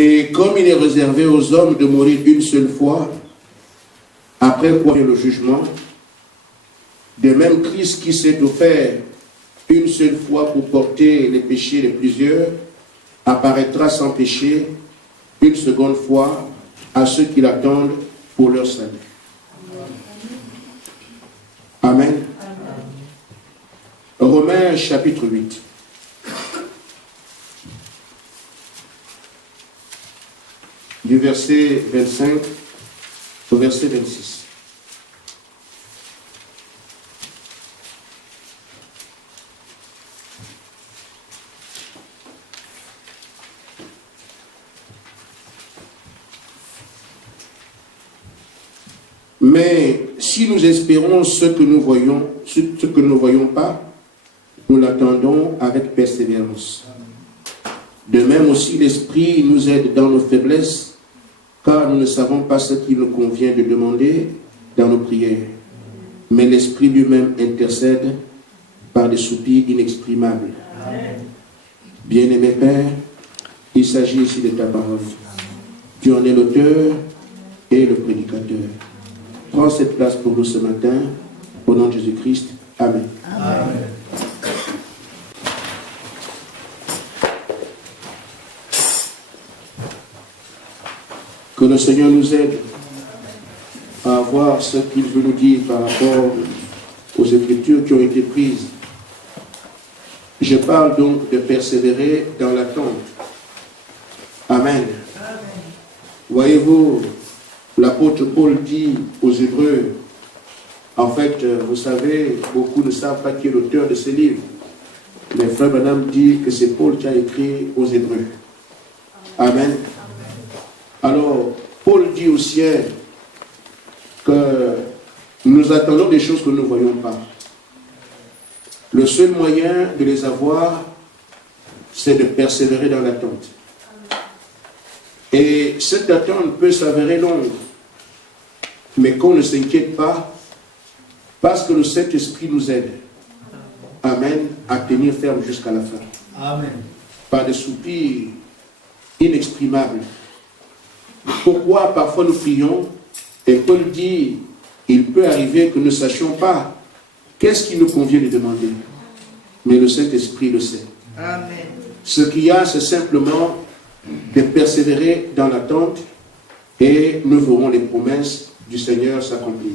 Et comme il est réservé aux hommes de mourir une seule fois, après quoi vient le jugement, de même Christ qui s'est offert une seule fois pour porter les péchés de plusieurs, apparaîtra sans péché une seconde fois à ceux qui l'attendent pour leur salut. Amen. Romains chapitre 8. Du verset 25 au verset 26. Mais si nous espérons ce que nous ne voyons pas, nous l'attendons avec persévérance. De même aussi l'Esprit nous aide dans nos faiblesses, car nous ne savons pas ce qu'il nous convient de demander dans nos prières. Mais l'Esprit lui-même intercède par des soupirs inexprimables. Bien-aimé Père, il s'agit ici de ta parole. Tu en es l'auteur et le prédicateur. Prends cette place pour nous ce matin, au nom de Jésus-Christ. Amen. Amen. Que le Seigneur nous aide à voir ce qu'il veut nous dire par rapport aux Écritures qui ont été prises. Je parle donc de persévérer dans l'attente. Amen. Voyez-vous, l'apôtre Paul dit aux Hébreux, en fait, vous savez, beaucoup ne savent pas qui est l'auteur de ces livres. Mais Frère Branham dit que c'est Paul qui a écrit aux Hébreux. Amen. Alors, Paul dit aux siens que nous attendons des choses que nous ne voyons pas. Le seul moyen de les avoir, c'est de persévérer dans l'attente. Et cette attente peut s'avérer longue, mais qu'on ne s'inquiète pas, parce que le Saint-Esprit nous aide, amen, à tenir ferme jusqu'à la fin. Amen. Par des soupirs inexprimables. Pourquoi parfois nous prions, et Paul dit, il peut arriver que nous ne sachions pas qu'est-ce qui nous convient de demander. Mais le Saint-Esprit le sait. Amen. Ce qu'il y a, c'est simplement de persévérer dans l'attente et nous verrons les promesses du Seigneur s'accomplir.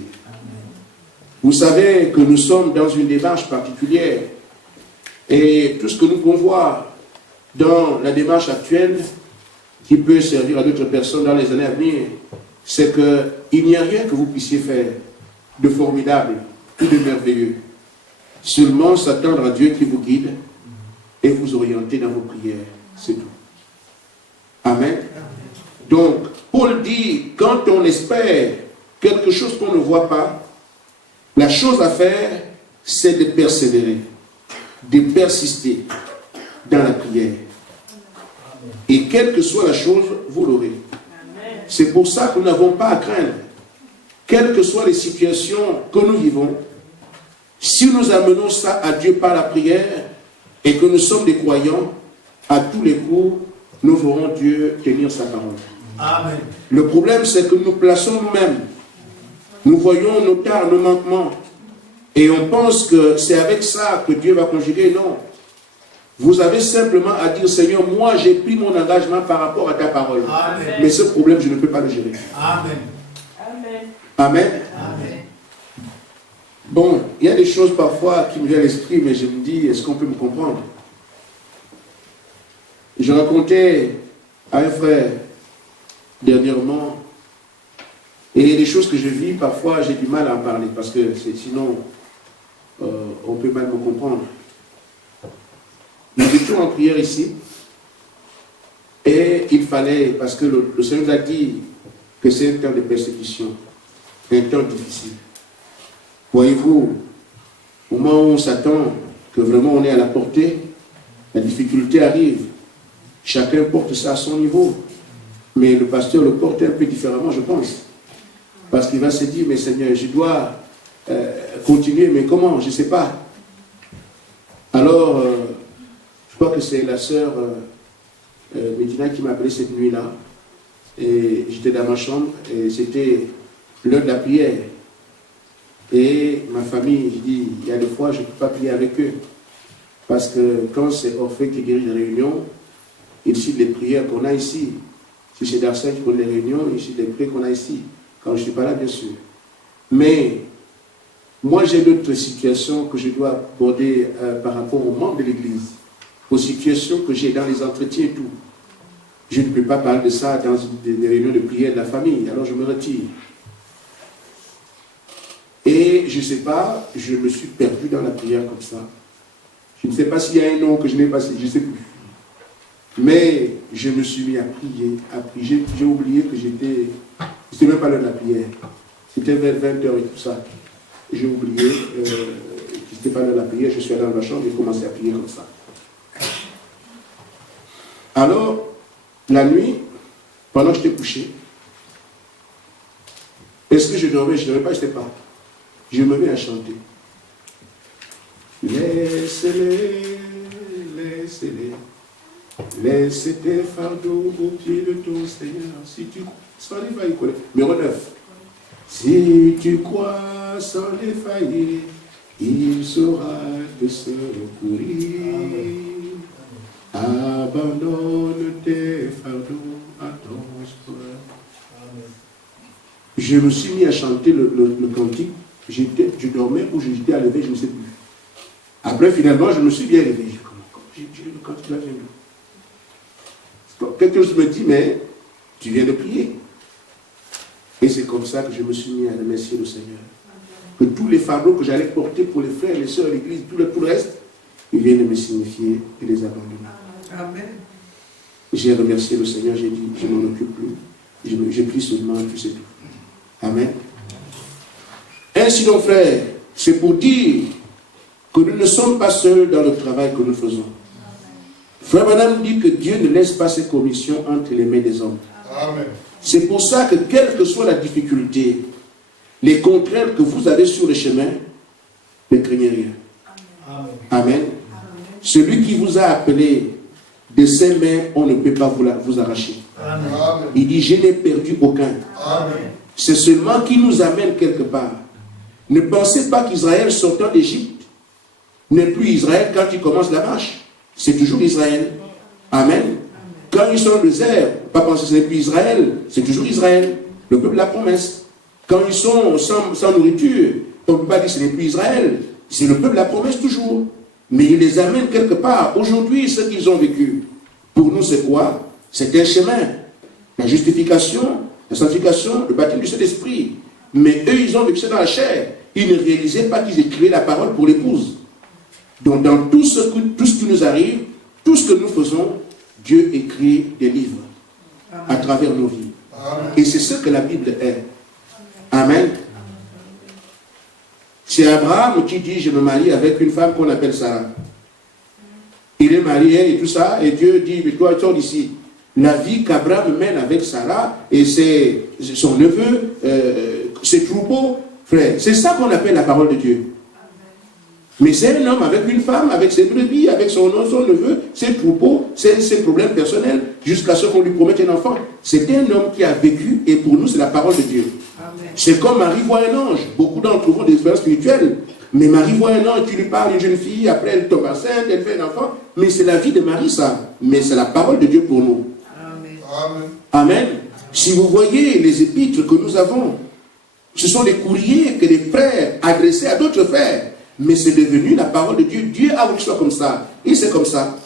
Vous savez que nous sommes dans une démarche particulière et tout ce que nous pouvons voir dans la démarche actuelle qui peut servir à d'autres personnes dans les années à venir, c'est qu'il n'y a rien que vous puissiez faire de formidable ou de merveilleux. Seulement s'attendre à Dieu qui vous guide et vous orienter dans vos prières. C'est tout. Amen. Donc, Paul dit, quand on espère quelque chose qu'on ne voit pas, la chose à faire, c'est de persévérer, de persister dans la prière. Et quelle que soit la chose, vous l'aurez. C'est pour ça que nous n'avons pas à craindre. Quelles que soient les situations que nous vivons, si nous amenons ça à Dieu par la prière et que nous sommes des croyants, à tous les coups, nous verrons Dieu tenir sa parole. Amen. Le problème, c'est que nous plaçons nous-mêmes. Nous voyons nos tares, nos manquements. Et on pense que c'est avec ça que Dieu va conjuguer. Non. Vous avez simplement à dire, Seigneur, moi j'ai pris mon engagement par rapport à ta parole. Amen. Mais ce problème, je ne peux pas le gérer. Amen. Amen. Amen. Amen. Bon, il y a des choses parfois qui me viennent à l'esprit, mais je me dis, est-ce qu'on peut me comprendre? Je racontais à un frère dernièrement, et les choses que je vis, parfois j'ai du mal à en parler, parce que sinon on peut mal me comprendre. Nous étions en prière ici, et il fallait, parce que le Seigneur nous a dit que c'est un temps de persécution, un temps difficile. Voyez-vous, au moment où on s'attend que vraiment on est à la portée, la difficulté arrive. Chacun porte ça à son niveau. Mais le pasteur le porte un peu différemment, je pense. Parce qu'il va se dire, mais Seigneur, je dois continuer, mais comment? Je ne sais pas. Alors, je crois que c'est la sœur Medina qui m'a appelé cette nuit-là. Et j'étais dans ma chambre et c'était l'heure de la prière. Et ma famille, je dis, il y a des fois, je ne peux pas prier avec eux. Parce que quand c'est Orphée qui dirige les réunions, il cite les prières qu'on a ici. Si c'est Darcel qui prend les réunions, il cite les prières qu'on a ici. Quand je ne suis pas là, bien sûr. Mais moi, j'ai d'autres situations que je dois aborder par rapport aux membres de l'Église, aux situations que j'ai dans les entretiens et tout. Je ne peux pas parler de ça dans des réunions de prière de la famille, alors je me retire. Et je ne sais pas, je me suis perdu dans la prière comme ça. Je ne sais pas s'il y a un nom que je n'ai pas, je ne sais plus. Mais je me suis mis à prier, J'ai oublié que c'était même pas l'heure de la prière. C'était vers 20h et tout ça. J'ai oublié que c'était pas l'heure de la prière. Je suis allé dans ma chambre et j'ai commencé à prier comme ça. Alors, la nuit, pendant que j'étais couché, est-ce que je dormais? Je ne dormais pas, je ne sais pas. Je me mets à chanter. Laisse-les, laisse-les. Laisse tes fardeaux au pied de ton Seigneur. Si tu crois sans défaillir. Numéro 9. Si tu crois sans défaillir, il saura te secourir. Abandonne tes fardeaux à ton sauveur. Je me suis mis à chanter le cantique. Je dormais ou j'étais à lever, je ne sais plus. Après, finalement, je me suis bien réveillé. J'ai dit, le cantique là vient d'où? Quelque chose me dit, mais tu viens de prier. Et c'est comme ça que je me suis mis à remercier le Seigneur. Que tous les fardeaux que j'allais porter pour les frères et les sœurs de l'Église, tout le reste, il vient de me signifier et les abandonner. Amen. J'ai remercié le Seigneur, j'ai dit, je ne m'en occupe plus. Je prie seulement, et puis c'est tout. Amen. Ainsi donc, frères, c'est pour dire que nous ne sommes pas seuls dans le travail que nous faisons. Frère Branham dit que Dieu ne laisse pas ses commissions entre les mains des hommes. Amen. C'est pour ça que quelle que soit la difficulté, les contraintes que vous avez sur le chemin, ne craignez rien. Amen. Amen. Celui qui vous a appelé de ses mains, on ne peut pas vous arracher. Amen. Il dit, je n'ai perdu aucun. Amen. C'est seulement qui nous amène quelque part. Ne pensez pas qu'Israël sortant d'Égypte n'est plus Israël quand il commence la marche. C'est toujours Israël. Amen. Quand ils sont dans le désert, pas penser que ce n'est plus Israël, c'est toujours Israël, le peuple de la promesse. Quand ils sont sans nourriture, on ne peut pas dire que ce n'est plus Israël, c'est le peuple de la promesse toujours. Mais il les amène quelque part. Aujourd'hui, ce qu'ils ont vécu, pour nous c'est quoi? C'est un chemin. La justification, la sanctification, le baptême du Saint-Esprit. Mais eux, ils ont vécu ça dans la chair. Ils ne réalisaient pas qu'ils écrivaient la parole pour l'épouse. Donc dans tout ce qui nous arrive, tout ce que nous faisons, Dieu écrit des livres à travers nos vies. Amen. Et c'est ce que la Bible est. Amen. C'est Abraham qui dit, je me marie avec une femme qu'on appelle Sarah. Il est marié et tout ça, et Dieu dit, mais toi, tu sors d'ici. La vie qu'Abraham mène avec Sarah, et c'est son neveu, ses troupeaux, frère. C'est ça qu'on appelle la parole de Dieu. Mais c'est un homme avec une femme, avec ses brebis, avec son neveu, ses troupeaux, ses problèmes personnels, jusqu'à ce qu'on lui promette un enfant. C'est un homme qui a vécu, et pour nous, c'est la parole de Dieu. C'est comme Marie voit un ange. Beaucoup d'entre vous ont des expériences spirituelles. Mais Marie voit un ange, tu lui parles, une jeune fille, après elle tombe enceinte, elle fait un enfant. Mais c'est la vie de Marie, ça. Mais c'est la parole de Dieu pour nous. Amen. Amen. Si vous voyez les épîtres que nous avons, ce sont des courriers que les frères adressaient à d'autres frères. Mais c'est devenu la parole de Dieu. Dieu a voulu que ce soit comme ça. Et c'est comme ça.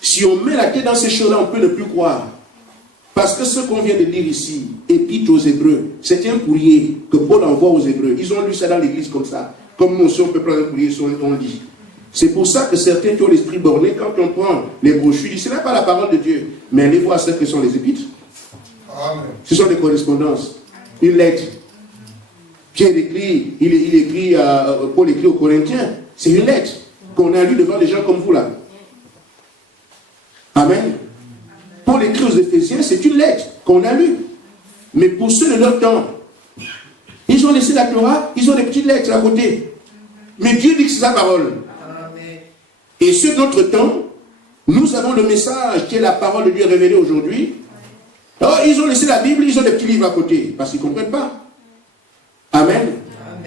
Si on met la tête dans ces choses-là, on peut ne plus croire. Parce que ce qu'on vient de lire ici, Épître aux Hébreux, c'est un courrier que Paul envoie aux Hébreux. Ils ont lu ça dans l'église comme ça. Comme nous aussi, on peut prendre un courrier, on lit. C'est pour ça que certains qui ont l'esprit borné, quand on prend les brochures, ils disent, ce n'est pas la parole de Dieu. Mais allez voir ce que sont les épîtres. Amen. Ce sont des correspondances. Une lettre. Pierre écrit, Paul écrit aux Corinthiens. C'est une lettre qu'on a lue devant des gens comme vous là. Amen. Paul écrit aux Éphésiens, c'est une lettre qu'on a lue. Mais pour ceux de leur temps, ils ont laissé la Torah, ils ont des petites lettres à côté. Mais Dieu dit que c'est sa parole. Amen. Et ceux de notre temps, Nous avons le message qui est la parole de Dieu révélée aujourd'hui. Alors, ils ont laissé la Bible, ils ont des petits livres à côté, parce qu'ils ne comprennent pas. Amen.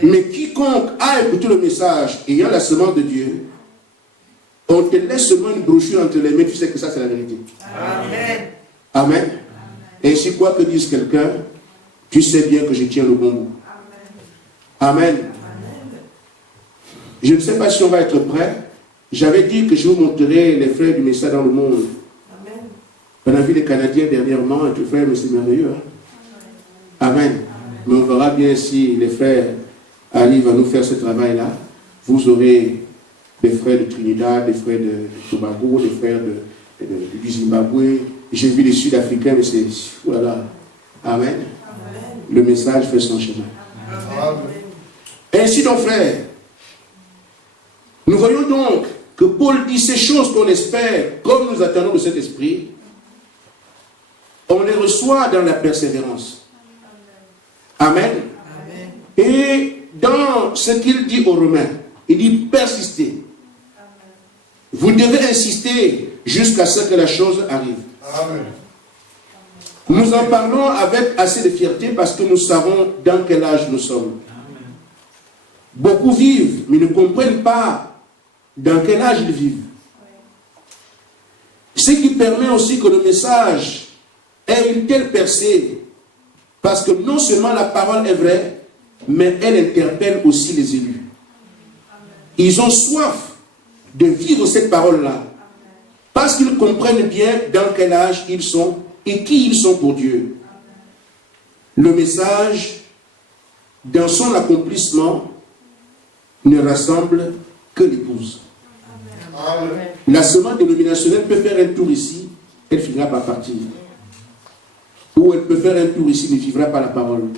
Mais quiconque a écouté le message ayant la semence de Dieu, on te laisse seulement une brochure entre les mains, tu sais que ça c'est la vérité. Amen. Amen. Et si quoi que dise quelqu'un, tu sais bien que je tiens le bon bout. Amen. Amen. Je ne sais pas si on va être prêt. J'avais dit que je vous montrerai les frères du message dans le monde. Amen. On a vu les Canadiens dernièrement, et tout frère, mais c'est merveilleux. Hein? Amen. Amen. Mais on verra bien si les frères arrivent à nous faire ce travail-là. Vous aurez des frères de Trinidad, des frères de Tobago, des frères du Zimbabwe. J'ai vu les Sud-Africains, mais c'est... Voilà. Amen. Amen. Le message fait son chemin. Amen. Ainsi donc, frères, nous voyons donc que Paul dit ces choses qu'on espère, comme nous attendons de cet esprit, on les reçoit dans la persévérance. Amen. Amen. Et dans ce qu'il dit aux Romains, il dit persistez. Vous devez insister jusqu'à ce que la chose arrive. Amen. Nous en parlons avec assez de fierté parce que nous savons dans quel âge nous sommes. Amen. Beaucoup vivent, mais ne comprennent pas dans quel âge ils vivent. Ce qui permet aussi que le message ait une telle percée, parce que non seulement la parole est vraie, mais elle interpelle aussi les élus. Ils ont soif de vivre cette parole-là, parce qu'ils comprennent bien dans quel âge ils sont et qui ils sont pour Dieu. Le message, dans son accomplissement, ne rassemble que l'épouse. La semence dénominationnelle peut faire un tour ici, elle finira par partir. Ou elle peut faire un tour ici, ne vivra pas la parole,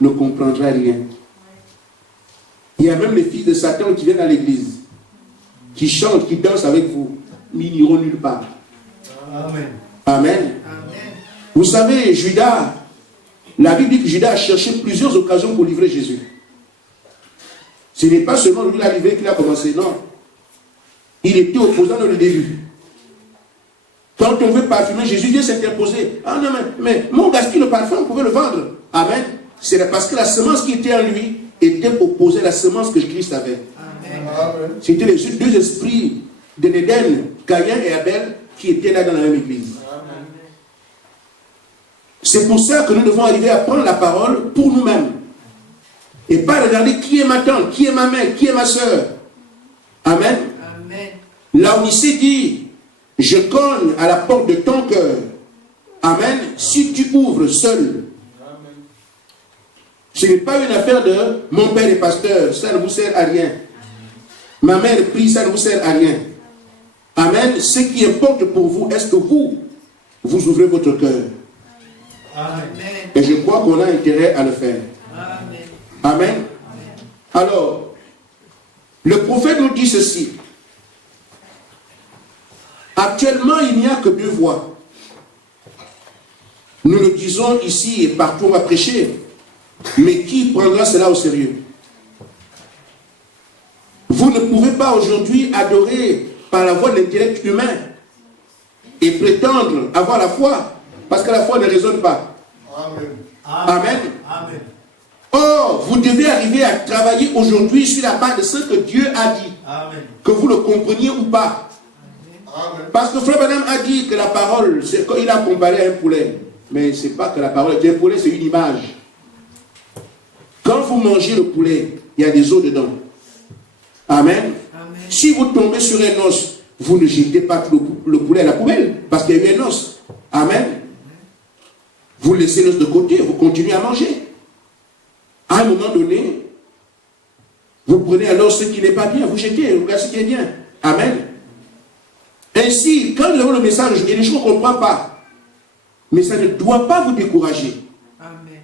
ne comprendra rien. Il y a même les filles de Satan qui viennent à l'église, qui chantent, qui dansent avec vous, mais ils n'iront nulle part. Amen. Amen. Amen. Vous savez, Judas, la Bible dit que Judas a cherché plusieurs occasions pour livrer Jésus. Ce n'est pas seulement lui la livré qu'il a commencé, non. Il était opposant dans le début. Quand on veut parfumer, Jésus vient s'interposer. Ah non, mais mon gaspille le parfum, on pouvait le vendre. Amen. C'est parce que la semence qui était en lui était opposée à la semence que Christ avait. Amen. C'était les deux esprits de l'Éden, Caïn et Abel, qui étaient là dans la même église. Amen. C'est pour ça que nous devons arriver à prendre la parole pour nous-mêmes. Et pas regarder qui est ma tante, qui est ma mère, qui est ma soeur. Amen. Amen. L'Odyssée dit, je cogne à la porte de ton cœur. Amen. Si tu ouvres seul. Amen. Ce n'est pas une affaire de mon père est pasteur, ça ne vous sert à rien. Ma mère prie, ça ne vous sert à rien. Amen. Ce qui importe pour vous, est-ce que vous ouvrez votre cœur? Amen. Et je crois qu'on a intérêt à le faire. Amen. Amen. Alors, le prophète nous dit ceci. Actuellement, il n'y a que deux voies. Nous le disons ici et partout, on va prêcher. Mais qui prendra cela au sérieux? Vous ne pouvez pas aujourd'hui adorer par la voie de l'intellect humain et prétendre avoir la foi, parce que la foi ne raisonne pas. Amen. Amen. Amen. Or, vous devez arriver à travailler aujourd'hui sur la base de ce que Dieu a dit. Amen. Que vous le compreniez ou pas. Amen. Parce que Frère Branham a dit que la parole, c'est quand il a comparé un poulet. Mais ce n'est pas que la parole est un poulet, c'est une image. Quand vous mangez le poulet, il y a des os dedans. Amen. Amen. Si vous tombez sur un os, vous ne jetez pas le poulet à la poubelle, parce qu'il y a eu un os. Amen. Vous laissez l'os de côté, vous continuez à manger. À un moment donné, vous prenez alors ce qui n'est pas bien, vous jetez, vous regardez ce qui est bien. Amen. Ainsi, quand nous avons le message, il y a des choses qu'on ne comprend pas. Mais ça ne doit pas vous décourager. Amen.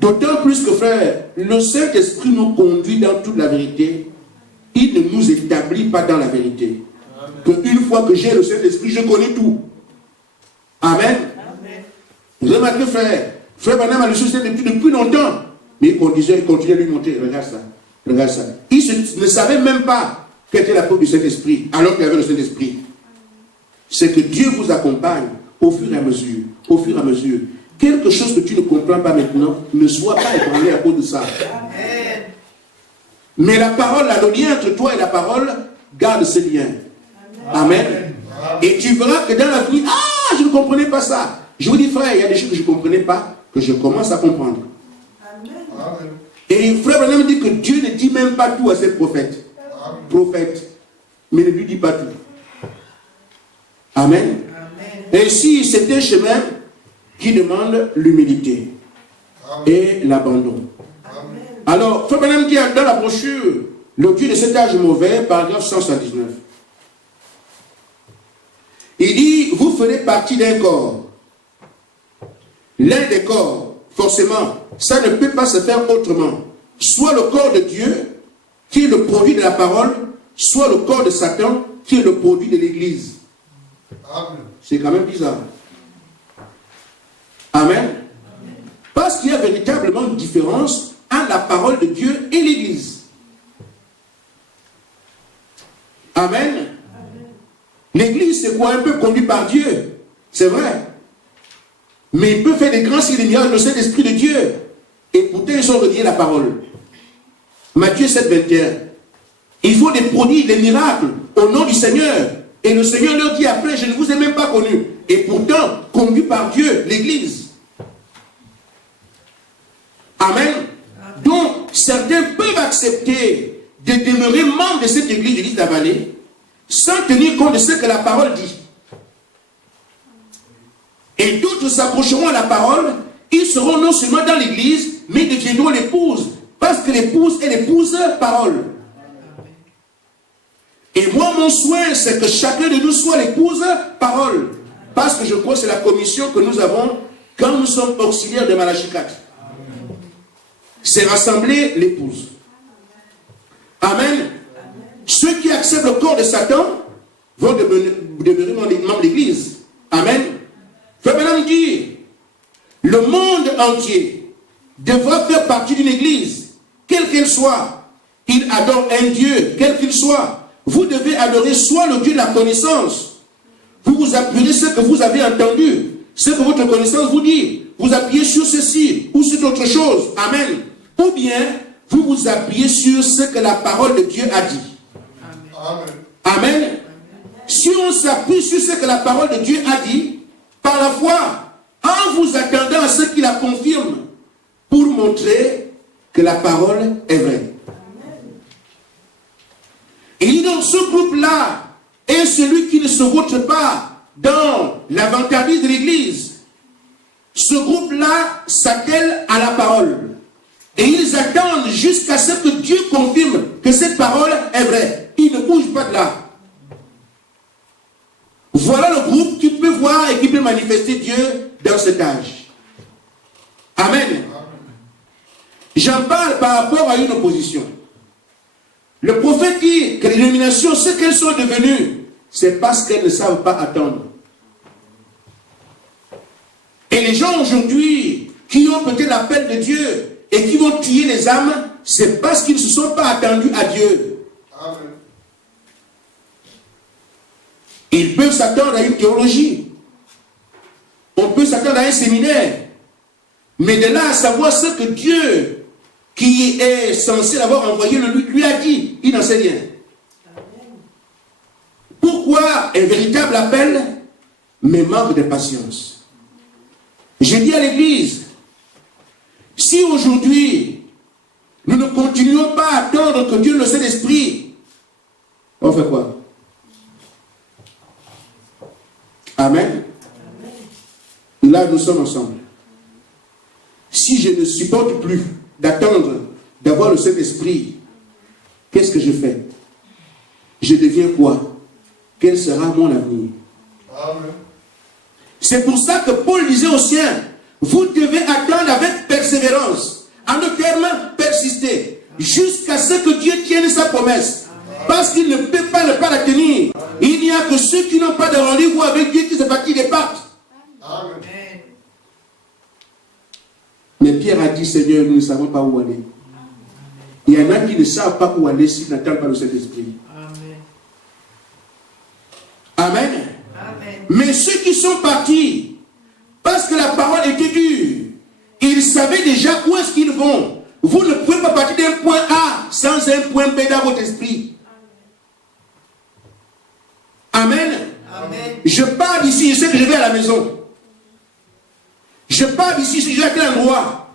D'autant plus que, frère, le Saint-Esprit nous conduit dans toute la vérité. Il ne nous établit pas dans la vérité. Qu'une fois que j'ai le Saint-Esprit, je connais tout. Amen. Vous remarquez, frère Branham a le Saint-Esprit depuis longtemps. Mais il continuait à lui montrer, regarde ça, regarde ça. Il ne savait même pas quelle était la preuve du Saint-Esprit, alors qu'il avait le Saint-Esprit. c'est que Dieu vous accompagne au fur et à mesure. Au fur et à mesure. Quelque chose que tu ne comprends pas maintenant, ne sois pas ébranlé à cause de ça. Amen. Mais la parole, le lien entre toi et la parole, garde ce lien. Amen. Amen. Et tu verras que dans la vie, je ne comprenais pas ça. Je vous dis, frère, il y a des choses que je ne comprenais pas, que je commence à comprendre. Amen. Et frère Branham dit que Dieu ne dit même pas tout à ses prophètes. Prophètes. Mais ne lui dit pas tout. Amen. Et si c'est un chemin qui demande l'humilité et l'abandon. Alors, frère Branham dit dans la brochure, le Dieu de cet âge mauvais, paragraphe 179. Il dit, vous ferez partie d'un corps. L'un des corps, forcément, ça ne peut pas se faire autrement. Soit le corps de Dieu, qui est le produit de la parole, soit le corps de Satan, qui est le produit de l'Église. C'est quand même bizarre. Amen. Parce qu'il y a véritablement une différence entre la parole de Dieu et l'Église. Amen. L'Église, c'est quoi? Un peu conduit par Dieu. C'est vrai. Mais il peut faire des grands signes et des miracles de cet esprit de Dieu. Et pourtant, ils ont renié la parole. Matthieu 7, 21. Il faut des prodiges, des miracles au nom du Seigneur. Et le Seigneur leur dit après, je ne vous ai même pas connu. Et pourtant, conduit par Dieu, l'Église. Amen. Donc, certains peuvent accepter de demeurer membres de cette Église, l'Église de la vallée, sans tenir compte de ce que la parole dit. Et d'autres s'approcheront à la parole, ils seront non seulement dans l'église, mais deviendront l'épouse. Parce que l'épouse est l'épouse parole. Et moi, mon souhait, c'est que chacun de nous soit l'épouse parole. Parce que je crois que c'est la commission que nous avons quand nous sommes auxiliaires de Malachie 4. C'est rassembler l'épouse. Amen. Ceux qui acceptent le corps de Satan vont demeurer membres de l'église. Amen. Frère Branham dit, le monde entier devra faire partie d'une église, quelle qu'elle soit. Il adore un Dieu, quel qu'il soit. Vous devez adorer soit le Dieu de la connaissance. Vous vous appuyez sur ce que vous avez entendu, ce que votre connaissance vous dit. Vous appuyez sur ceci ou sur autre chose. Amen. Ou bien, vous vous appuyez sur ce que la parole de Dieu a dit. Amen. Amen. Si on s'appuie sur ce que la parole de Dieu a dit, par la foi, en vous attendant à ce qui la confirme, pour montrer que la parole est vraie. Et donc ce groupe-là est celui qui ne se vautre pas dans l'avantardise de l'Église. Ce groupe-là s'attelle à la parole. Et ils attendent jusqu'à ce que Dieu confirme que cette parole est vraie. Ils ne bougent pas de là. Voilà le groupe qui peut voir et qui peut manifester Dieu dans cet âge. Amen. J'en parle par rapport à une opposition. Le prophète dit que les dénominations, ce qu'elles sont devenues, c'est parce qu'elles ne savent pas attendre. Et les gens aujourd'hui qui ont peut-être l'appel de Dieu et qui vont tuer les âmes, c'est parce qu'ils ne se sont pas attendus à Dieu. Amen. Ils peuvent s'attendre à une théologie. On peut s'attendre à un séminaire. Mais de là à savoir ce que Dieu, qui est censé l'avoir envoyé, lui a dit, il n'en sait rien. Pourquoi un véritable appel, mais manque de patience? Je dis à l'Église, si aujourd'hui, nous ne continuons pas à attendre que Dieu, le Saint-Esprit, on fait quoi? Amen. Là, nous sommes ensemble. Si je ne supporte plus d'attendre, d'avoir le Saint-Esprit, qu'est-ce que je fais? Je deviens quoi? Quel sera mon avenir? Amen. C'est pour ça que Paul disait aux siens, vous devez attendre avec persévérance. En d'autres termes, persister. Jusqu'à ce que Dieu tienne sa promesse. Parce qu'il ne peut pas ne pas la tenir. Il n'y a que ceux qui n'ont pas de rendez-vous avec Dieu qui se fatiguent et partent. Amen. Mais Pierre a dit, Seigneur, nous ne savons pas où aller. Il y en a qui ne savent pas où aller s'ils n'attendent pas le Saint-Esprit. Amen. Amen. Amen. Mais ceux qui sont partis, parce que la parole était dure, ils savaient déjà où est-ce qu'ils vont. Vous ne pouvez pas partir d'un point A sans un point B dans votre esprit. Amen. Amen. Je pars d'ici, je sais que je vais à la maison. Je pars d'ici, je vais à quel endroit.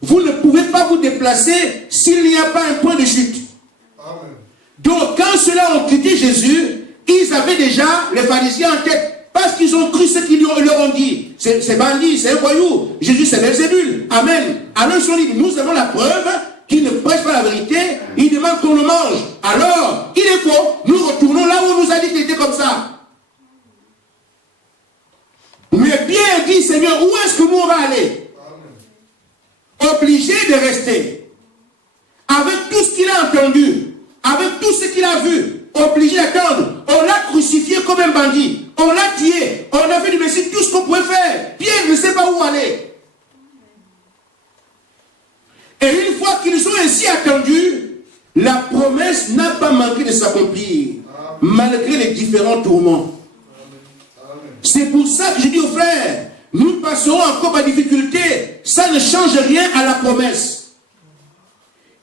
Vous ne pouvez pas vous déplacer s'il n'y a pas un point de chute. Amen. Donc quand ceux-là ont quitté Jésus, ils avaient déjà les pharisiens en tête. Parce qu'ils ont cru ce qu'ils leur ont dit. C'est bandit, c'est un voyou. Jésus, c'est Belzébul. Amen. Alors ils ont dit, nous avons la preuve qu'il ne prêche pas la vérité. Il demande qu'on le mange. Alors, il est faux. Nous retournons là où on nous a dit qu'il était comme ça. Mais Pierre dit, Seigneur, où est-ce que nous on va aller? Obligé de rester. Avec tout ce qu'il a entendu. Avec tout ce qu'il a vu. Obligé d'attendre. On l'a crucifié comme un bandit. On l'a tué. On a fait du Messie tout ce qu'on pouvait faire. Pierre ne sait pas où aller. Et une fois qu'ils ont ainsi attendu, la promesse n'a pas manqué de s'accomplir. Malgré les différents tourments. C'est pour ça que je dis aux frères, nous passerons encore par difficulté. Ça ne change rien à la promesse.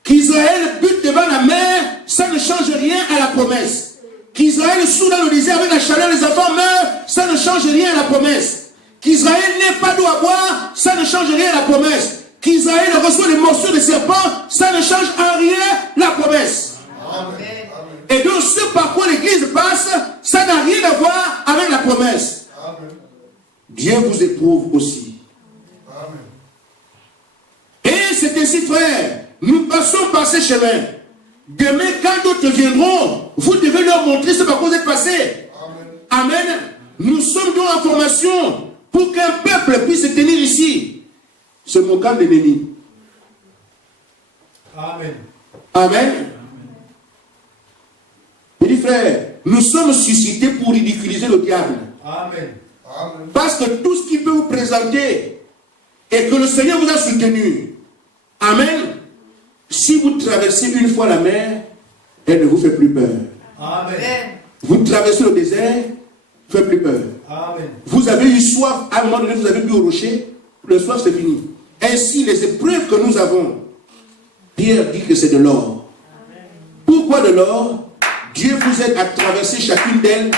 Qu'Israël bute devant la mer, ça ne change rien à la promesse. Qu'Israël soude dans le désert avec la chaleur, les enfants meurent, ça ne change rien à la promesse. Qu'Israël n'ait pas d'eau à boire, ça ne change rien à la promesse. Qu'Israël reçoit les morsures des serpents, ça ne change en rien la promesse. Amen. Et donc ce par quoi l'Église passe, ça n'a rien à voir avec la promesse. Amen. Dieu vous éprouve aussi. Amen. Et c'est ainsi, frère, nous passons par ces chemins. Demain, quand d'autres viendront, vous devez leur montrer ce par quoi vous êtes passé. Amen. Amen. Nous sommes donc en formation pour qu'un peuple puisse se tenir ici. Ce moquant de l'ennemi. Amen. Amen. Il dit, frère, nous sommes suscités pour ridiculiser le diable. Amen. Parce que tout ce qu'il peut vous présenter et que le Seigneur vous a soutenu. Amen. Si vous traversez une fois la mer, elle ne vous fait plus peur. Amen. Vous traversez le désert, ne fait plus peur. Amen. Vous avez eu soif, à un moment donné, vous avez bu au rocher, le soif c'est fini. Ainsi, les épreuves que nous avons, Pierre dit que c'est de l'or. Pourquoi de l'or? Dieu vous aide à traverser chacune d'elles.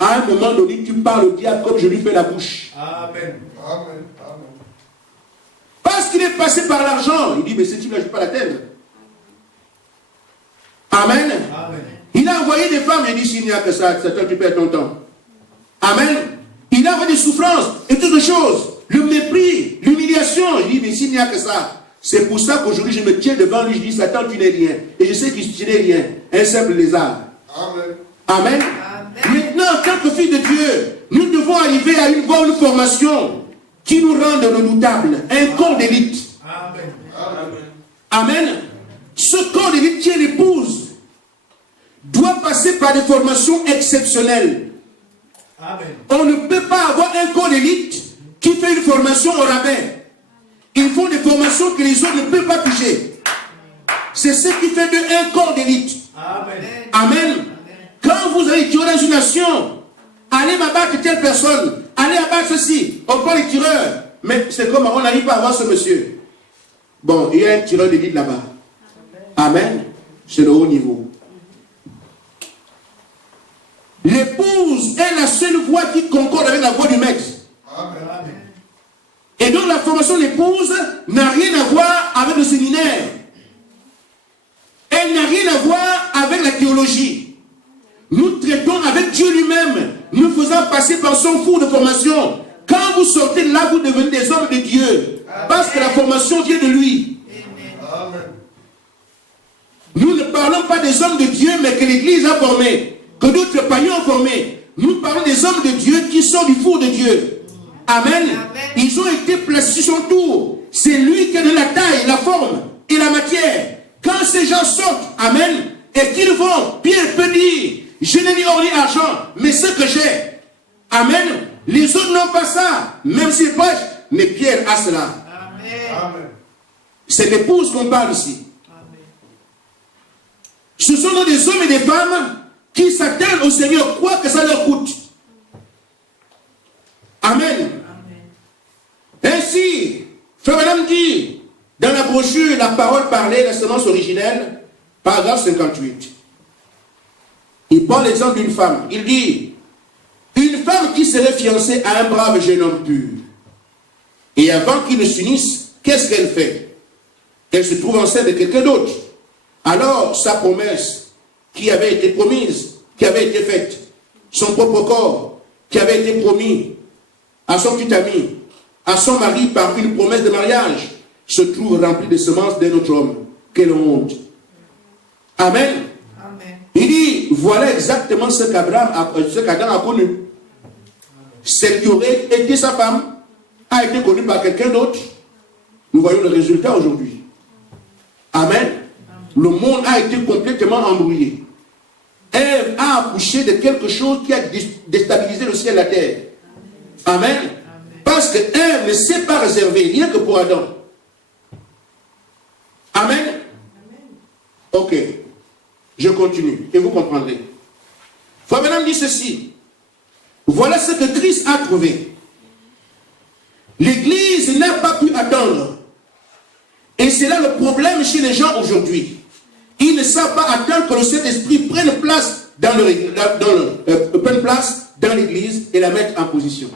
À un moment donné, tu parles au diable comme je lui fais la bouche. Amen. Amen. Parce qu'il est passé par l'argent. Il dit, mais si tu ne lâches pas la terre. Amen. Amen. Il a envoyé des femmes, il dit, s'il n'y a que ça, tu perds ton temps. Amen. Il a envoyé des souffrances et toutes les choses. Le mépris, l'humiliation. Il dit, mais s'il n'y a que ça. C'est pour ça qu'aujourd'hui, je me tiens devant lui, je dis, Satan, tu n'es rien. Et je sais que tu n'es rien. Un simple lézard. Amen. Amen. Maintenant, en tant que fils de Dieu, nous devons arriver à une bonne formation qui nous rende redoutables. Un corps d'élite. Amen. Amen. Ce corps d'élite qui est l'épouse doit passer par des formations exceptionnelles. Amen. On ne peut pas avoir un corps d'élite qui fait une formation au rabais. Il faut des formations que les autres ne peuvent pas toucher. C'est ce qui fait d'eux un corps d'élite. Amen. Amen. Quand vous allez tirer dans une nation, allez m'abattre telle personne, allez abattre ceci, on prend les tireurs. Mais c'est comme on n'arrive pas à voir ce monsieur. Bon, il y a un tireur d'élite là-bas. Amen. C'est le haut niveau. L'épouse est la seule voix qui concorde avec la voix du maître. Amen. Et donc la formation de l'épouse n'a rien à voir avec le séminaire. Elle n'a rien à voir avec la théologie. Nous traitons avec Dieu lui-même. Nous faisons passer par son cours de formation. Quand vous sortez de là, vous devenez des hommes de Dieu. Parce que la formation vient de lui. Amen. Nous ne parlons pas des hommes de Dieu, mais que l'Église a formés. Que d'autres païens ont formés. Nous parlons des hommes de Dieu qui sont du four de Dieu. Amen. Amen. Ils ont été placés sur son tour. C'est lui qui a donné la taille, la forme et la matière. Quand ces gens sortent, amen, et qu'ils vont, Pierre peut dire, je n'ai ni or ni argent, mais ce que j'ai. Amen. Les autres n'ont pas ça, même s'ils prêchent, mais Pierre a cela. Amen. C'est l'épouse qu'on parle ici. Amen. Ce sont donc des hommes et des femmes qui s'attellent au Seigneur, quoi que ça leur coûte. brochure La parole parlée, la semence originelle, paragraphe 58. Il prend l'exemple d'une femme. Il dit, une femme qui serait fiancée à un brave jeune homme pur, et avant qu'ils ne s'unissent, qu'est-ce qu'elle fait? Elle se trouve enceinte de quelqu'un d'autre. Alors, sa promesse qui avait été promise, qui avait été faite, son propre corps, qui avait été promis à son petit ami, à son mari par une promesse de mariage, se trouve rempli de semences d'un autre homme. Quelle honte! Amen. Amen. Il dit, voilà exactement ce qu'Adam a connu. Celle qui aurait été sa femme a été connue par quelqu'un d'autre. Nous voyons le résultat aujourd'hui. Amen. Le monde a été complètement embrouillé. Ève a accouché de quelque chose qui a déstabilisé le ciel et la terre. Amen. Amen. Parce que Ève ne s'est pas réservée, rien que pour Adam. Amen. Amen. Ok. Je continue et vous comprendrez. Frère Branham dit ceci. Voilà ce que Christ a trouvé. L'Église n'a pas pu attendre. Et c'est là le problème chez les gens aujourd'hui. Ils ne savent pas attendre que le Saint-Esprit prenne place dans l'Église et la mette en position.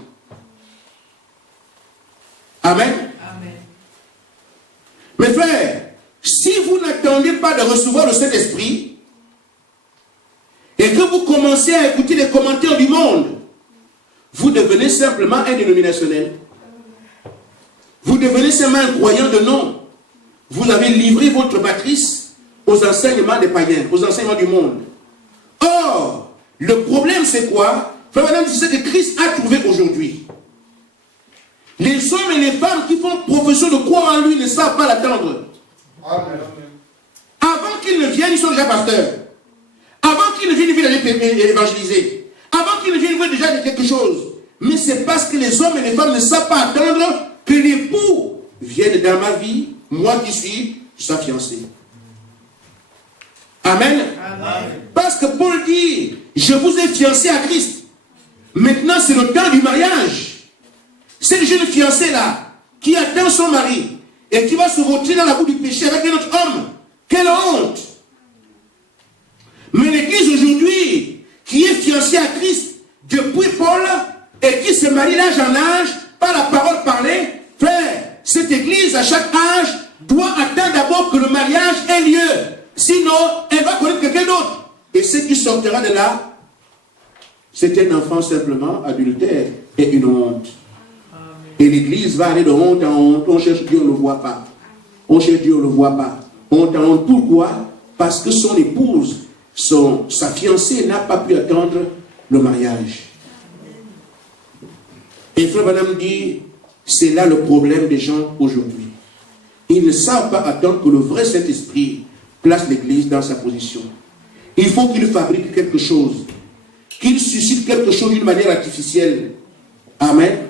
Amen. Amen. Mes frères, si vous n'attendez pas de recevoir le Saint-Esprit et que vous commencez à écouter les commentaires du monde, vous devenez simplement un dénominationnel. Vous devenez simplement un croyant de nom. Vous avez livré votre matrice aux enseignements des païens, aux enseignements du monde. Or, le problème c'est quoi? C'est ce que Christ a trouvé aujourd'hui. Les hommes et les femmes qui font profession de croire en lui ne savent pas l'attendre. Avant qu'ils ne viennent, ils sont déjà pasteurs. Avant qu'ils ne viennent, ils viennent évangéliser. Avant qu'ils ne viennent, ils veulent déjà dire quelque chose. Mais c'est parce que les hommes et les femmes ne savent pas attendre que l'époux vienne dans ma vie, moi qui suis sa fiancée. Amen. Amen. Parce que Paul dit, je vous ai fiancé à Christ. Maintenant, c'est le temps du mariage. Cette jeune fiancée-là, qui attend son mari, et qui va se retrouver dans la boue du péché avec un autre homme. Quelle honte! Mais l'Église aujourd'hui, qui est fiancée à Christ depuis Paul, et qui se marie d'âge en âge, par la parole parlée, frère, cette Église, à chaque âge, doit attendre d'abord que le mariage ait lieu. Sinon, elle va connaître quelqu'un d'autre. Et ce qui sortira de là, c'est un enfant simplement adultère et une honte. Et l'Église va aller de honte en honte. On cherche Dieu, on ne le voit pas. On cherche Dieu, on ne le voit pas. Honte en honte. Pourquoi? Parce que son épouse, sa fiancée n'a pas pu attendre le mariage. Et Frère Branham dit, c'est là le problème des gens aujourd'hui. Ils ne savent pas attendre que le vrai Saint-Esprit place l'Église dans sa position. Il faut qu'il fabrique quelque chose, qu'il suscite quelque chose d'une manière artificielle. Amen.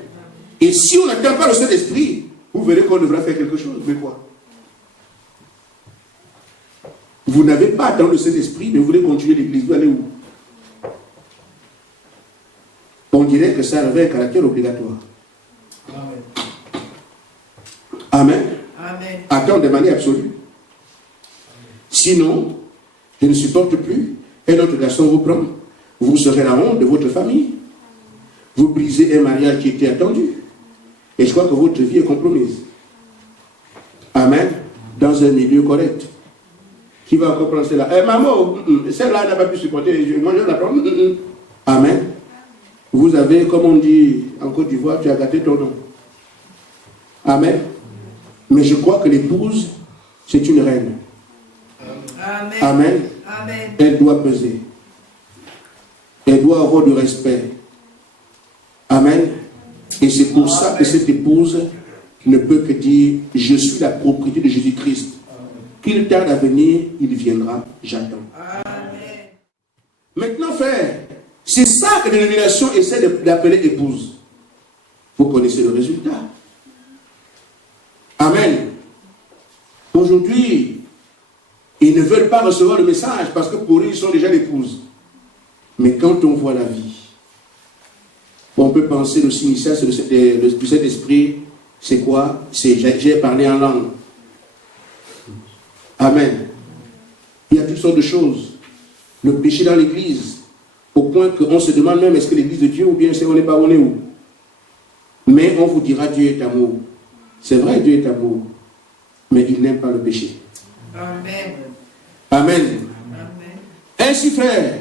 Et si on n'attend pas le Saint-Esprit, vous verrez qu'on devra faire quelque chose. Mais quoi? Vous n'avez pas attendu le Saint-Esprit, mais vous voulez continuer l'Église. Vous allez où? On dirait que ça avait un caractère obligatoire. Amen. Amen. Attends de manière absolue. Sinon, je ne supporte plus. Un autre garçon vous prend. Vous serez la honte de votre famille. Vous brisez un mariage qui était attendu. Et je crois que votre vie est compromise. Amen. Dans un milieu correct. Qui va encore prendre celle-là? Maman, celle-là n'a pas pu supporter. Moi, je la prends. Amen. Vous avez, comme on dit en Côte d'Ivoire, tu as gâté ton nom. Amen. Mais je crois que l'épouse, c'est une reine. Amen. Amen. Amen. Elle doit peser. Elle doit avoir du respect. Amen. Et c'est pour ça que cette épouse ne peut que dire, je suis la propriété de Jésus-Christ. Qu'il tarde à venir, il viendra, j'attends. Amen. Maintenant, frère, c'est ça que la dénomination essaie d'appeler épouse. Vous connaissez le résultat. Amen. Aujourd'hui, ils ne veulent pas recevoir le message parce que pour eux, ils sont déjà l'épouse. Mais quand on voit la vie, on peut penser le signe initial du Saint-Esprit, c'est quoi? C'est j'ai parlé en langue. Amen. Il y a toutes sortes de choses. Le péché dans l'église, au point qu'on se demande même est-ce que l'église de Dieu ou bien c'est on n'est pas on est où. Mais on vous dira Dieu est amour. C'est vrai, Dieu est amour. Mais il n'aime pas le péché. Amen. Amen. Amen. Ainsi, frère,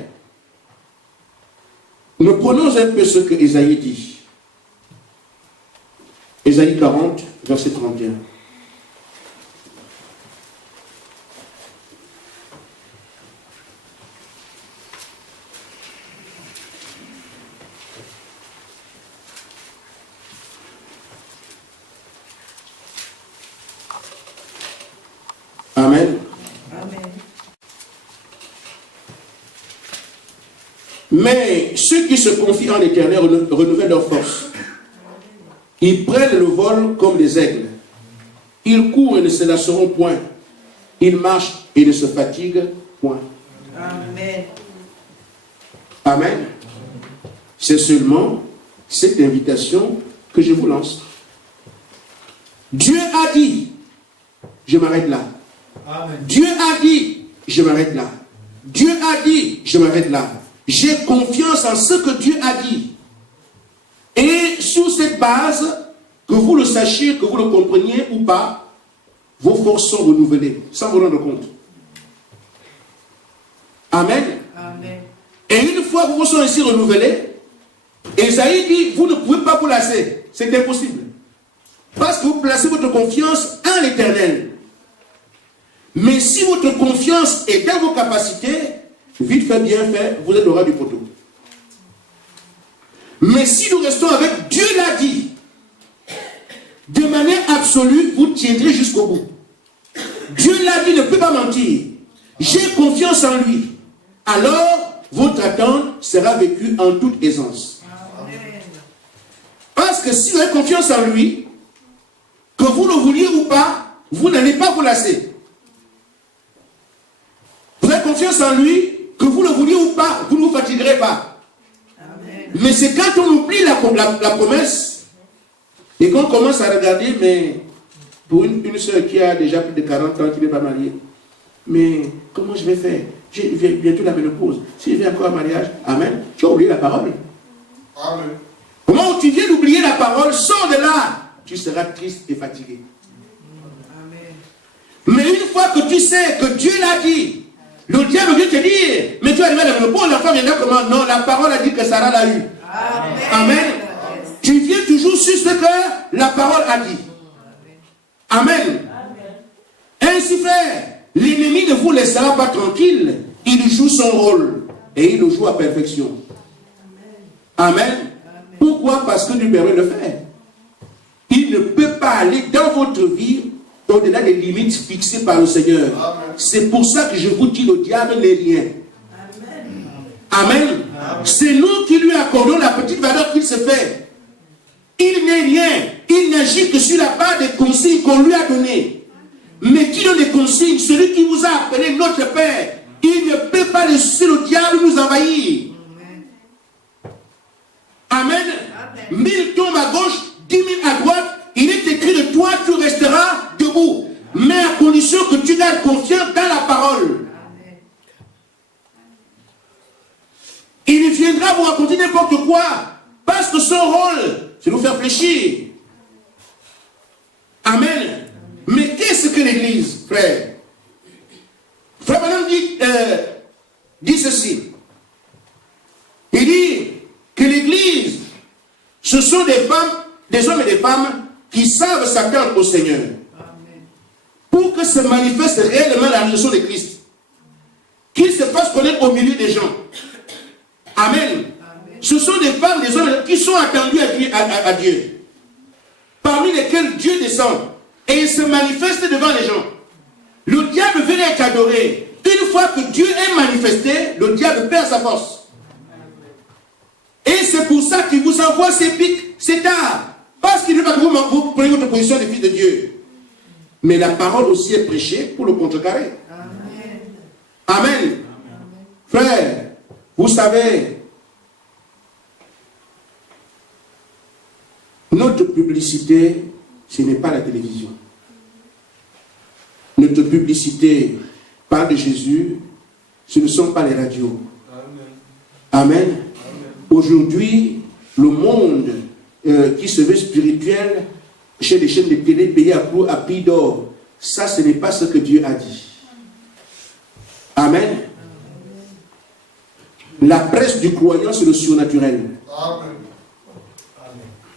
nous prenons un peu ce que Ésaïe dit. Ésaïe 40, verset 31. Amen. Amen. Mais ceux qui se confient en l'Éternel renouvellent leur force. Ils prennent le vol comme les aigles. Ils courent et ne se lasseront point. Ils marchent et ne se fatiguent point. Amen. Amen. C'est seulement cette invitation que je vous lance. Dieu a dit, je m'arrête là. Amen. Dieu a dit, je m'arrête là. Dieu a dit, je m'arrête là. J'ai confiance en ce que Dieu a dit. Et sur cette base, que vous le sachiez, que vous le compreniez ou pas, vos forces sont renouvelées, sans vous rendre compte. Amen. Amen. Et une fois que vos forces sont ainsi renouvelées, Ésaïe dit, vous ne pouvez pas vous lasser. C'est impossible. Parce que vous placez votre confiance en l'Éternel. Mais si votre confiance est dans vos capacités, vite fait, bien fait, vous êtes au ras du poteau. Mais si nous restons avec Dieu l'a dit, de manière absolue, vous tiendrez jusqu'au bout. Dieu l'a dit, ne peut pas mentir. J'ai confiance en lui. Alors, votre attente sera vécue en toute aisance. Amen. Parce que si vous avez confiance en lui, que vous le vouliez ou pas, vous n'allez pas vous lasser. Vous avez confiance en lui, que vous le vouliez ou pas, vous ne vous fatiguerez pas. Amen. Mais c'est quand on oublie la promesse et qu'on commence à regarder, mais pour une soeur qui a déjà plus de 40 ans, qui n'est pas mariée, mais comment je vais faire? J'ai bientôt la ménopause. Si je viens encore à mariage, amen, tu as oublié la parole. Amen. Au moment où tu viens d'oublier la parole, sors de là, tu seras triste et fatigué. Amen. Mais une fois que tu sais que Dieu l'a dit, le diable vient te dire, mais tu as arrivé à la ménopause, l'enfant viendra comment? Non, la parole a dit que Sarah l'a eu. Amen. Amen. Tu viens toujours sur ce que la parole a dit. Amen. Ainsi, frère, l'ennemi ne vous laissera pas tranquille. Il joue son rôle et il le joue à perfection. Amen. Pourquoi? Parce que Dieu permet de le faire. Il ne peut pas aller dans votre vie au-delà des limites fixées par le Seigneur. C'est pour ça que je vous dis, le diable n'est rien. Amen. C'est nous qui lui accordons la petite valeur qu'il se fait. Il n'est rien. Il n'agit que sur la base des consignes qu'on lui a données. Mais qui donne les consignes? Celui qui vous a appelé notre Père. Il ne peut pas laisser le diable nous envahir. Amen. 1000 tombent à gauche, 10 000 à droite. Il est écrit de toi, tu resteras debout. Mais à condition que tu gardes confiance dans la parole. Il viendra vous raconter n'importe quoi. Parce que son rôle, c'est nous faire fléchir. Amen. Mais qu'est-ce que l'Église, frère? Frère Madame dit ceci. Il dit que l'Église, ce sont des femmes, des hommes et des femmes qui savent s'attendre au Seigneur. Amen. Pour que se manifeste réellement la résurrection de Christ. Qu'il se fasse connaître au milieu des gens. Amen. Amen. Ce sont des femmes, des hommes qui sont attendus à Dieu. Parmi lesquels Dieu descend. Et il se manifeste devant les gens. Le diable veut être adoré. Une fois que Dieu est manifesté, le diable perd sa force. Et c'est pour ça qu'il vous envoie ses pics, c'est tard. Parce qu'il ne veut pas que vous preniez votre position de fils de Dieu. Mais la parole aussi est prêchée pour le contrecarrer. Amen. Amen. Frère, vous savez, notre publicité, ce n'est pas la télévision. Ne notre publicité parle de Jésus, ce ne sont pas les radios. Amen. Amen. Aujourd'hui, le monde qui se veut spirituel, chez les chaînes de télé payées à prix d'or, ça, ce n'est pas ce que Dieu a dit. Amen. La presse du croyant, c'est le surnaturel. Amen.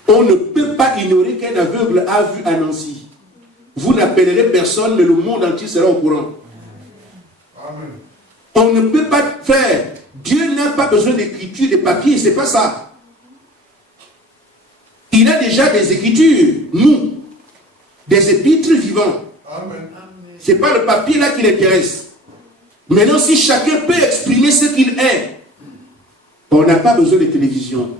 On ne peut pas ignorer qu'un aveugle a vu à Nancy. Vous n'appellerez personne, mais le monde entier sera au courant. Amen. On ne peut pas faire. Dieu n'a pas besoin d'écriture, de papier, c'est pas ça. Il a déjà des écritures, nous, des épîtres vivants. Amen. C'est pas le papier là qui l'intéresse. Maintenant, si chacun peut exprimer ce qu'il est, on n'a pas besoin de télévision.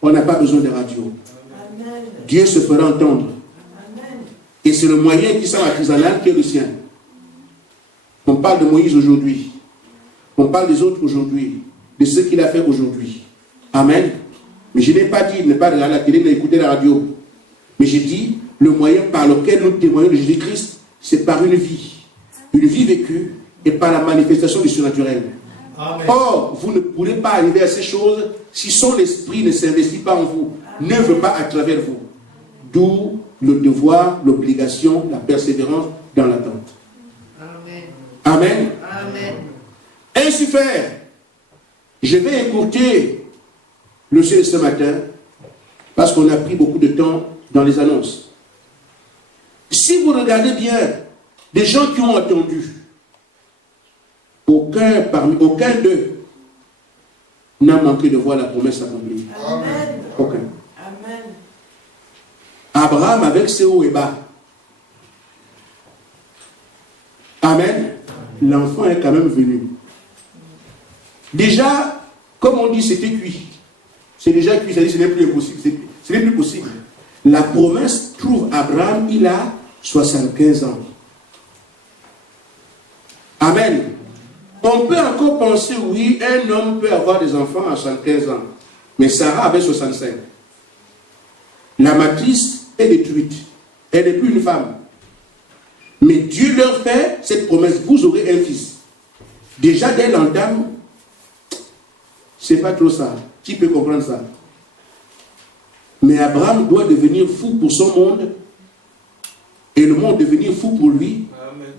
On n'a pas besoin de radio. Amen. Dieu se fera entendre. Amen. Et c'est le moyen qui semble artisanal qui est le sien. On parle de Moïse aujourd'hui. On parle des autres aujourd'hui. De ce qu'il a fait aujourd'hui. Amen. Mais je n'ai pas dit de ne pas regarder la télé, d'écouter la radio. Mais j'ai dit, le moyen par lequel nous témoignons de Jésus-Christ, c'est par une vie. Une vie vécue et par la manifestation du surnaturel. Amen. Or, vous ne pourrez pas arriver à ces choses si son esprit ne s'investit pas en vous, n'œuvre pas à travers vous. D'où le devoir, l'obligation, la persévérance dans l'attente. Amen. Amen. Amen. Ainsi faire. Je vais écouter le ciel ce matin parce qu'on a pris beaucoup de temps dans les annonces. Si vous regardez bien, des gens qui ont entendu, aucun d'eux n'a manqué de voir la promesse accomplie. Amen. Aucun. Amen. Abraham avec ses hauts et bas. Amen. L'enfant est quand même venu. Déjà, comme on dit, c'était cuit. C'est déjà cuit, c'est-à-dire ce n'est plus possible. Ce n'est plus possible. La promesse trouve Abraham, il a 75 ans. Amen. On peut encore penser, oui, un homme peut avoir des enfants à 75 ans. Mais Sarah avait 65. La matrice est détruite. Elle n'est plus une femme. Mais Dieu leur fait cette promesse. Vous aurez un fils. Déjà, dès l'entame, c'est pas trop ça. Qui peut comprendre ça? Mais Abraham doit devenir fou pour son monde. Et le monde devenir fou pour lui. Amen.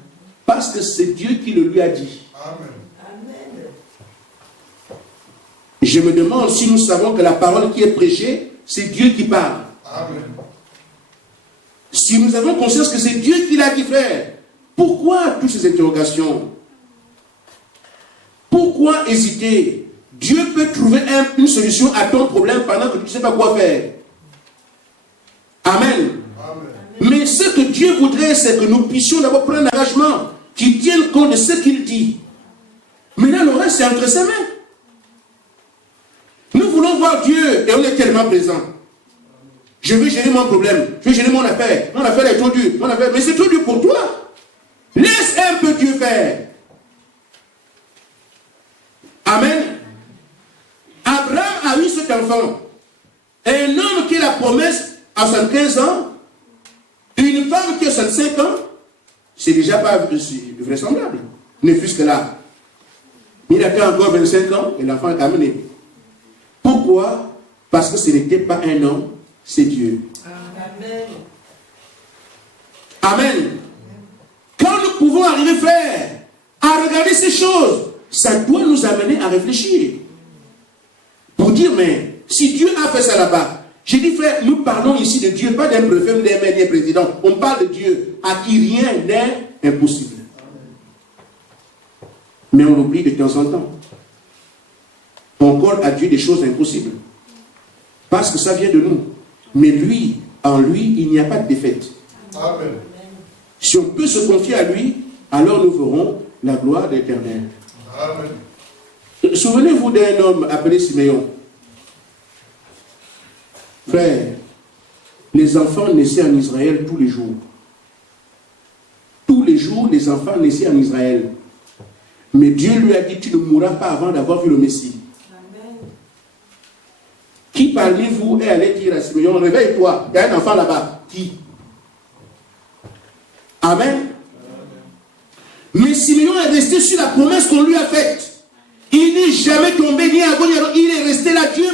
Parce que c'est Dieu qui le lui a dit. Amen. Amen. Je me demande si nous savons que la parole qui est prêchée, c'est Dieu qui parle. Amen. Si nous avons conscience que c'est Dieu qui l'a dit faire, pourquoi toutes ces interrogations? Pourquoi hésiter? Dieu peut trouver une solution à ton problème pendant que tu ne sais pas quoi faire. Amen. Amen. Mais ce que Dieu voudrait, c'est que nous puissions d'abord prendre un engagement qui tienne compte de ce qu'il dit. Maintenant, le reste, c'est entre ses mains. Nous voulons voir Dieu et on est tellement présent. Je veux gérer mon problème, je veux gérer mon affaire. Mon affaire est trop dure, mais c'est trop dur pour toi. Laisse un peu Dieu faire. Amen. Abraham a eu cet enfant. Un homme qui a la promesse à 75 ans, une femme qui a 65 ans, c'est déjà pas vraisemblable. Ne fût-ce que là. Il a encore 25 ans et l'enfant est amené. Pourquoi? Parce que ce n'était pas un homme, c'est Dieu. Amen. Amen. Quand nous pouvons arriver, frère, à regarder ces choses, ça doit nous amener à réfléchir. Pour dire, mais si Dieu a fait ça là-bas, j'ai dit, frère, nous parlons ici de Dieu, pas d'un préfet, d'un maire, d'un président. On parle de Dieu, à qui rien n'est impossible. Mais on oublie de temps en temps. On accorde à Dieu des choses impossibles. Parce que ça vient de nous. Mais lui, en lui, il n'y a pas de défaite. Amen. Si on peut se confier à lui, alors nous verrons la gloire de l'Éternel. Amen. Souvenez-vous d'un homme appelé Siméon. Frère, les enfants naissaient en Israël tous les jours. Tous les jours, les enfants naissaient en Israël. Mais Dieu lui a dit, tu ne mourras pas avant d'avoir vu le Messie. Amen. Qui parmi vous est allé dire à Siméon, réveille-toi, il y a un enfant là-bas. Qui? Amen. Mais Simeon est resté sur la promesse qu'on lui a faite. Il n'est jamais tombé ni à gauche ni à droite. Il est resté là. Dieu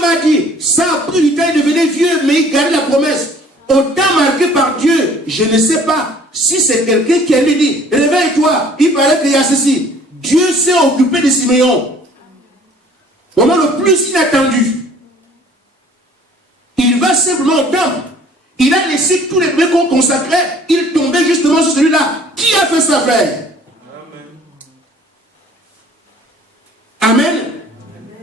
m'a dit. Ça a pris du temps, il devenait vieux, mais il gardait la promesse. Au temps marqué par Dieu, je ne sais pas si c'est quelqu'un qui a lui dit, réveille-toi. Il paraît qu'il y a ceci. Dieu s'est occupé de Simeon. Au moment le plus inattendu. Il va simplement au temple. Il a laissé tous les bébés qu'on consacrait. Il tombait justement sur celui-là. Qui a fait ça, frère? Amen.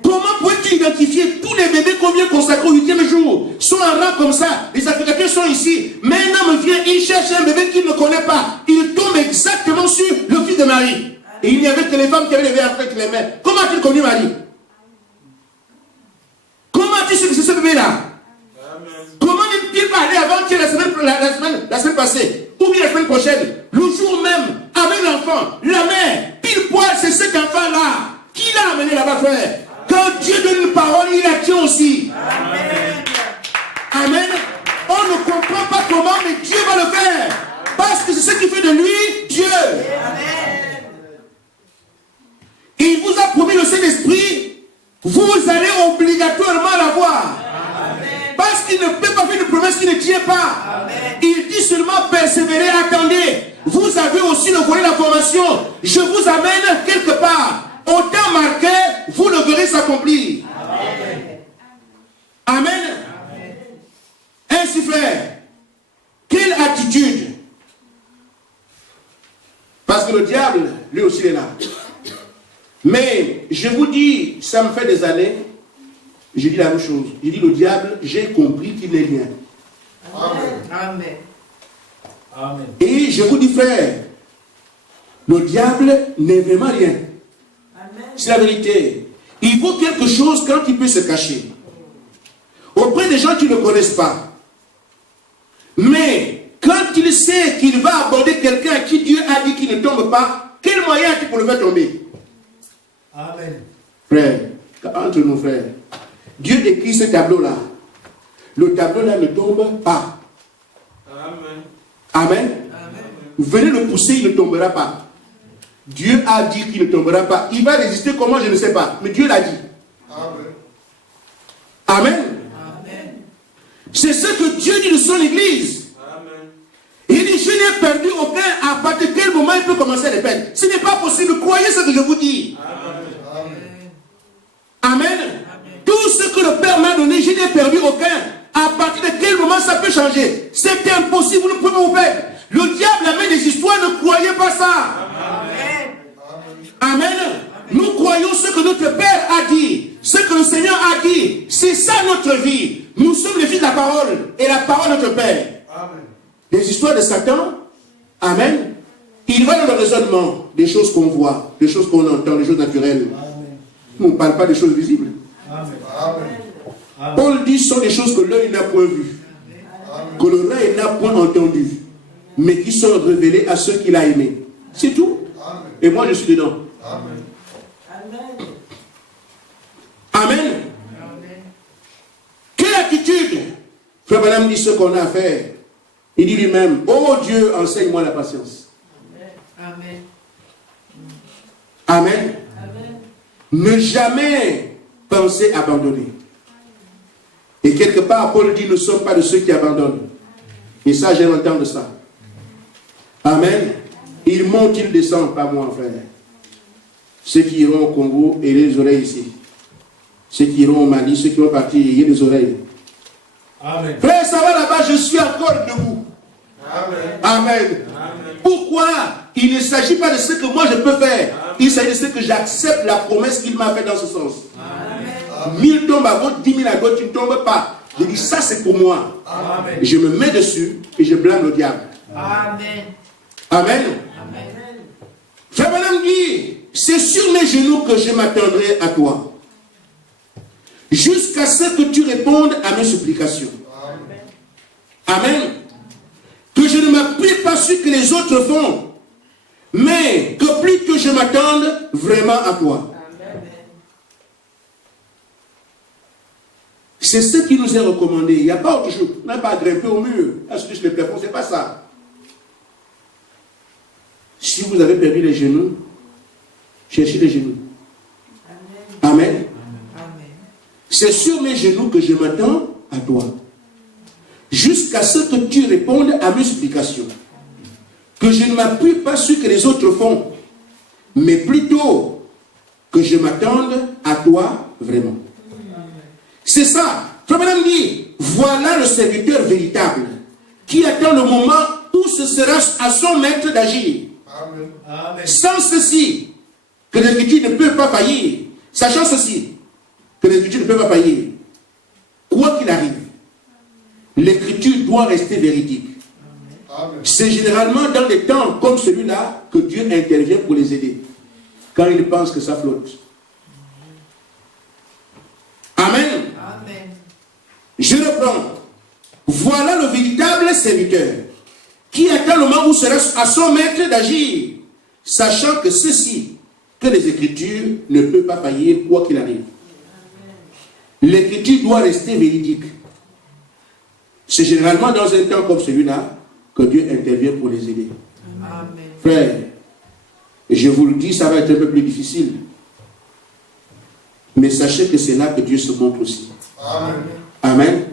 Comment peux-tu identifier tous les bébés qu'on vient consacrer au 8e jour? Sont en rang comme ça. Les sacrificateurs sont ici. Mais un homme vient, il cherche un bébé qu'il ne connaît pas. Il tombe exactement sur le fils de Marie. Et il n'y avait que les femmes qui avaient les bébés avec les mains. Comment a-t-il connu Marie? Comment a-t-il su que c'est ce bébé-là? Comment n'est-il pas allé avant-hier la semaine passée? Ou bien la semaine prochaine? Le jour même, avec l'enfant, la mère, pile poil, c'est cet enfant-là. Qui l'a amené là-bas, frère? Quand Dieu donne une parole, il la tient aussi. Amen. Amen. On ne comprend pas comment, mais Dieu va le faire. Parce que c'est ce qui fait de lui Dieu. Amen. Il vous a promis le Saint-Esprit. Vous allez obligatoirement l'avoir. Parce qu'il ne peut pas faire une promesse qui ne tient pas. Amen. Il dit seulement persévérer, attendez. Vous avez aussi le volet de la formation. Je vous amène quelque part. Au temps marqué, vous le verrez s'accomplir. Amen. Amen. Amen. Ainsi, frère, quelle attitude? Parce que le diable, lui aussi, il est là. Mais je vous dis, ça me fait des années, je dis la même chose. Je dis le diable, j'ai compris qu'il n'est rien. Amen. Amen. Et je vous dis, frère, le diable n'est vraiment rien. C'est la vérité. Il vaut quelque chose quand il peut se cacher. Auprès des gens qui ne le connaissent pas. Mais quand il sait qu'il va aborder quelqu'un à qui Dieu a dit qu'il ne tombe pas, quel moyen a-t-il pour le faire tomber? Amen. Frère, entre nos frères, Dieu écrit ce tableau-là. Le tableau-là ne tombe pas. Amen. Amen. Venez le pousser, il ne tombera pas. Dieu a dit qu'il ne tombera pas. Il va résister comment, je ne sais pas. Mais Dieu l'a dit. Amen. Amen. C'est ce que Dieu dit de son église. Amen. Il dit, je n'ai perdu aucun. À partir de quel moment il peut commencer les peines? Ce n'est pas possible. Croyez ce que je vous dis. Amen. Amen. Tout ce que le Père m'a donné, je n'ai perdu aucun. À partir de quel moment ça peut changer? C'est impossible, vous ne pouvez pas vous faire. Le diable amène des histoires, ne croyez pas ça. Amen. Nous croyons ce que notre Père a dit, ce que le Seigneur a dit. C'est ça notre vie. Nous sommes les fils de la parole et la parole de notre Père. Amen. Les histoires de Satan, amen, il va dans le raisonnement des choses qu'on voit, des choses qu'on entend, des choses naturelles. Amen. Nous, on ne parle pas des choses visibles. Amen. Amen. Paul dit ce sont des choses que l'œil n'a point vues, que l'oreille n'a point entendues, mais qui sont révélées à ceux qu'il a aimés. C'est tout. Amen. Et moi, je suis dedans. Amen. Amen. Amen. Quelle attitude? Frère Branham dit ce qu'on a à faire. Il dit lui-même, oh Dieu, enseigne-moi la patience. Amen. Amen. Amen. Ne jamais penser abandonner. Et quelque part, Paul dit, ne sommes pas de ceux qui abandonnent. Et ça, j'aime entendre ça. Amen. Il monte, il descend, pas moi, frère. Ceux qui iront au Congo, et les oreilles ici. Ceux qui iront au Mali, ceux qui vont partir, il y a des oreilles. Amen. Frère, ça va là-bas, je suis encore debout. Amen. Amen. Amen. Pourquoi? Il ne s'agit pas de ce que moi je peux faire. Amen. Il s'agit de ce que j'accepte la promesse qu'il m'a faite dans ce sens. Amen. 1000 tombent à gauche, 10 000 à gauche, tu ne tombes pas. Je dis ça c'est pour moi. Amen. Je me mets dessus et je blâme le diable. Amen. Amen. Amen. Frère Branham dit, c'est sur mes genoux que je m'attendrai à toi. Jusqu'à ce que tu répondes à mes supplications. Amen. Amen. Que je ne m'appuie pas sur ce que les autres font, mais que plus que je m'attende vraiment à toi. Amen. C'est ce qui nous est recommandé. Il n'y a pas autre chose. On n'a pas à grimper au mur, à se toucher les plafonds, c'est pas ça. Si vous avez perdu les genoux, cherchez les genoux. Amen. C'est sur mes genoux que je m'attends à toi. Jusqu'à ce que tu répondes à mes supplications. Que je ne m'appuie pas sur ce que les autres font, mais plutôt que je m'attende à toi vraiment. C'est ça. Frère Branham dit, voilà le serviteur véritable qui attend le moment où ce sera à son maître d'agir. Sans ceci, que l'Écriture ne peut pas faillir. Sachant ceci, que l'Écriture ne peut pas faillir. Quoi qu'il arrive, l'Écriture doit rester véridique. C'est généralement dans des temps comme celui-là que Dieu intervient pour les aider. Quand ils pensent que ça flotte. Amen. Amen. Je reprends. Voilà le véritable serviteur qui attend le moment où sera à son maître d'agir, sachant que ceci, que les Écritures ne peuvent pas faillir quoi qu'il arrive. L'Écriture doit rester véridique. C'est généralement dans un temps comme celui-là que Dieu intervient pour les aider. Amen. Frère, je vous le dis, ça va être un peu plus difficile. Mais sachez que c'est là que Dieu se montre aussi. Amen. Amen. Amen.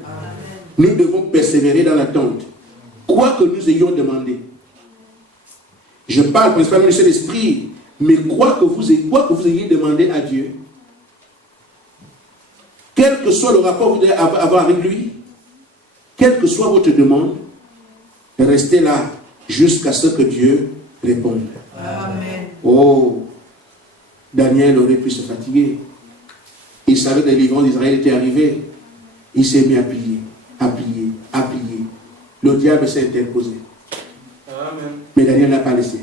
Nous devons persévérer dans l'attente. Quoi que nous ayons demandé. Je parle principalement du Saint-Esprit, mais quoi que vous ayez demandé à Dieu, quel que soit le rapport que vous devez avoir avec lui, quelle que soit votre demande, restez là jusqu'à ce que Dieu réponde. Amen. Oh, Daniel aurait pu se fatiguer. Il savait que les livrants d'Israël étaient arrivés. Il s'est mis à plier, à plier, à plier. Le diable s'est interposé. Amen. Mais Daniel n'a pas laissé.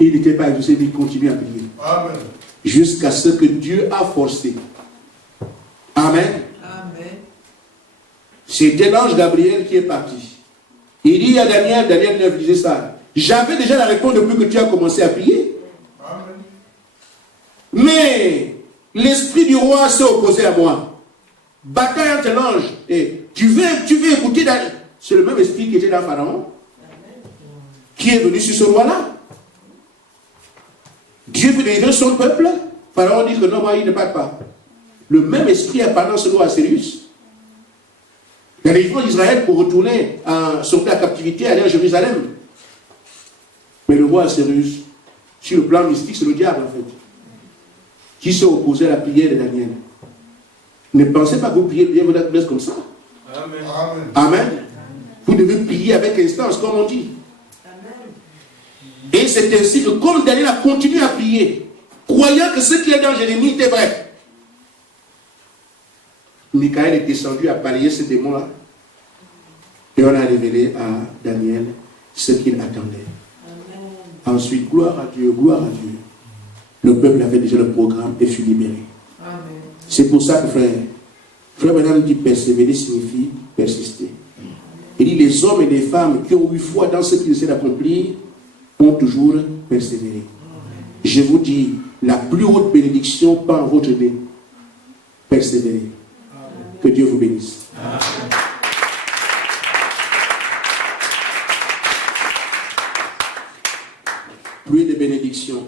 Il n'était pas exaucé, il continue à plier. Amen. Jusqu'à ce que Dieu a forcé. Amen. Amen. C'était l'ange Gabriel qui est parti. Il dit à Daniel, Daniel 9 disait ça. J'avais déjà la réponse depuis que tu as commencé à prier. Amen. Mais l'esprit du roi s'est opposé à moi. Bataille entre l'ange. Et tu veux écouter Daniel. C'est le même esprit qui était dans Pharaon. Qui est venu sur ce roi-là. Dieu veut délivrer son peuple. Pharaon dit que non, moi, il ne part pas. Le même esprit a parlé ce roi à Cyrus. Les délivrance d'Israël pour retourner sortir la captivité, aller à Jérusalem. Mais le roi Cyrus, sur le plan mystique, c'est le diable en fait, qui s'est opposé à la prière de Daniel. Ne pensez pas que vous priez votre blesse comme ça. Amen. Amen. Vous devez prier avec instance, comme on dit. Et c'est ainsi que comme Daniel a continué à prier, croyant que ce qui est dans Jérémie était vrai, Michael est descendu à balayer ce démon-là. Et on a révélé à Daniel ce qu'il attendait. Amen. Ensuite, gloire à Dieu, gloire à Dieu. Le peuple avait déjà le programme et fut libéré. Amen. C'est pour ça que frère Branham dit persévérer signifie persister. Il dit les hommes et les femmes qui ont eu foi dans ce qu'ils essaient d'accomplir ont toujours persévéré. Amen. Je vous dis, la plus haute bénédiction par votre nez. Persévérez. Que Dieu vous bénisse. Amen. Pluie de bénédictions.